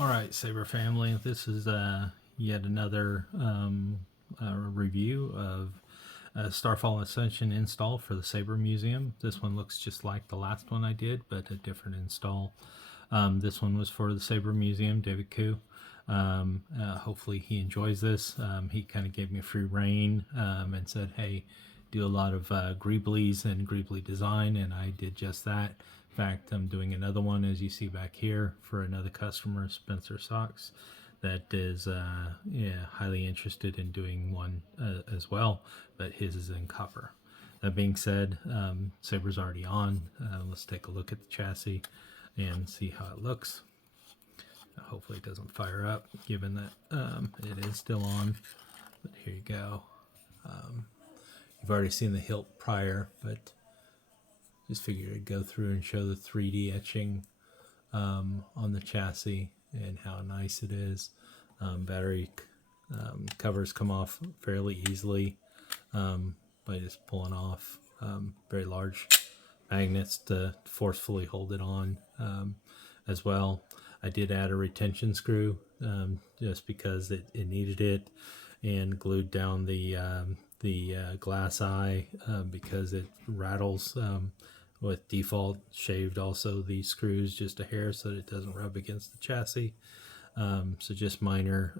All right, Saber family, this is yet another review of Starfall Ascension install for the Saber Museum. This one looks just like the last one I did, but a different install. This one was for the Saber Museum, David Koo. Hopefully he enjoys this. He kind of gave me free reign and said, hey, do a lot of Greeblies and Greebly design, and I did just that. In fact, I'm doing another one, as you see back here, for another customer, Spencer Socks, that is highly interested in doing one as well, but his is in copper. That being said, Saber's already on. Let's take a look at the chassis and see how it looks. Hopefully it doesn't fire up, given that it is still on. But here you go. You've already seen the hilt prior, but just figured I'd go through and show the 3D etching on the chassis and how nice it is. Battery covers come off fairly easily by just pulling off very large magnets to forcefully hold it on as well. I did add a retention screw just because it needed it, and glued down the glass eye because it rattles. With default, shaved also these screws just a hair so that it doesn't rub against the chassis. So just minor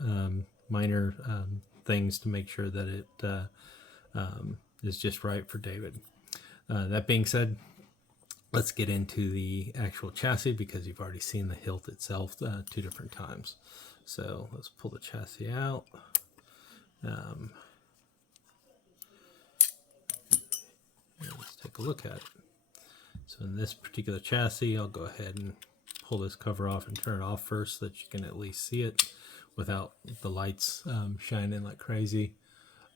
things to make sure that it is just right for David. That being said, let's get into the actual chassis because you've already seen the hilt itself 2 different times. So let's pull the chassis out. Let's take a look at it. So in this particular chassis, I'll go ahead and pull this cover off and turn it off first so that you can at least see it without the lights shining like crazy.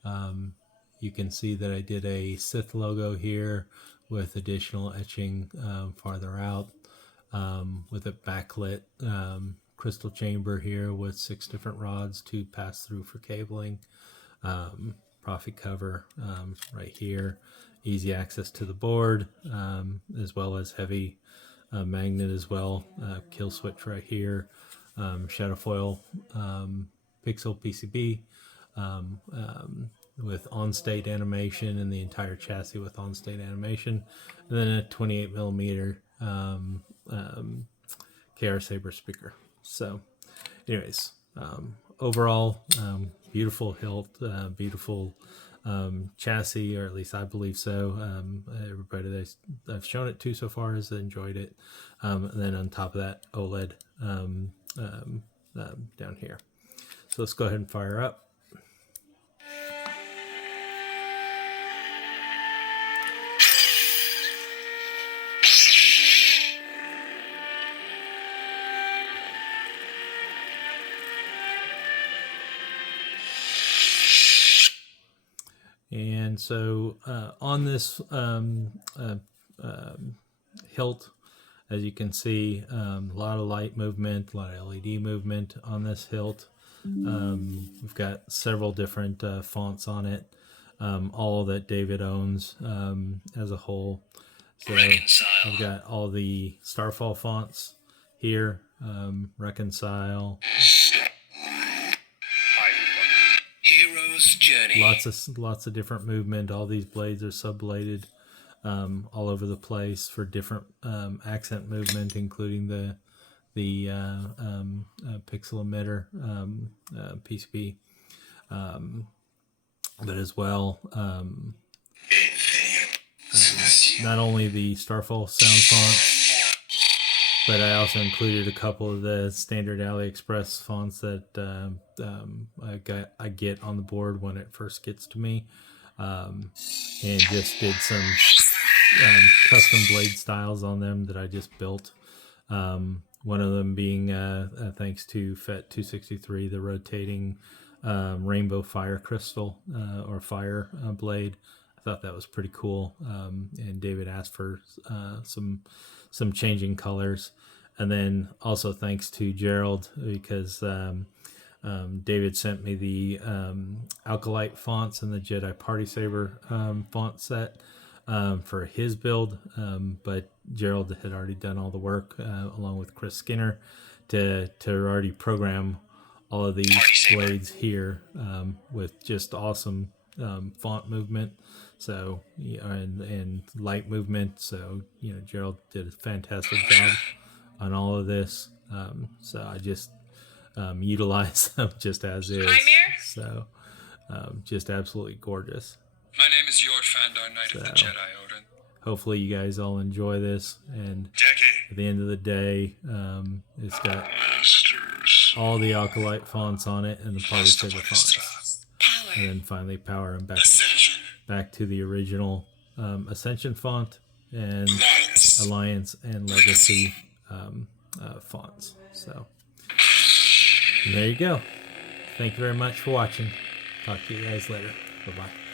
You can see that I did a Sith logo here with additional etching farther out with a backlit crystal chamber here with 6 different rods to pass through for cabling. Profit cover right here. Easy access to the board, as well as heavy magnet as well. Kill switch right here. Shadow foil pixel PCB with on-state animation, and the entire chassis with on-state animation. And then a 28 millimeter KR Saber speaker. So anyways, overall, beautiful hilt, beautiful chassis, or at least I believe so. Everybody that I've shown it to so far has enjoyed it. And then on top of that, OLED down here. So let's go ahead and fire up. And so on this hilt, as you can see, a lot of light movement, a lot of LED movement on this hilt. We've got several different fonts on it, all that David owns as a whole. So I've got all the Starfall fonts here, Reconcile. Hero's Journey. Lots of different movement. All these blades are subbladed all over the place for different accent movement, including the pixel emitter PCB, but as well not only the Starfall sound fonts, but I also included a couple of the standard AliExpress fonts that I get on the board when it first gets to me, and just did some custom blade styles on them that I just built. One of them being thanks to FET 263, the rotating rainbow fire crystal or fire blade. I thought that was pretty cool, and David asked for some changing colors. And then also thanks to Gerald, because David sent me the Alkalite fonts and the Jedi Party Saber font set for his build, but Gerald had already done all the work along with Chris Skinner to already program all of these blades here with just awesome font movement. So and light movement. So Gerald did a fantastic job on all of this. So I just utilize them just as is. So just absolutely gorgeous. My name is Jord Fandar, Knight of the Jedi Odin. Hopefully you guys all enjoy this, and at the end of the day, it's got all the Acolyte fonts on it and the Party Saber fonts. And then finally power and back to the original Ascension font and Alliance and Legacy fonts. So there you go. Thank you very much for watching. Talk to you guys later. Bye-bye.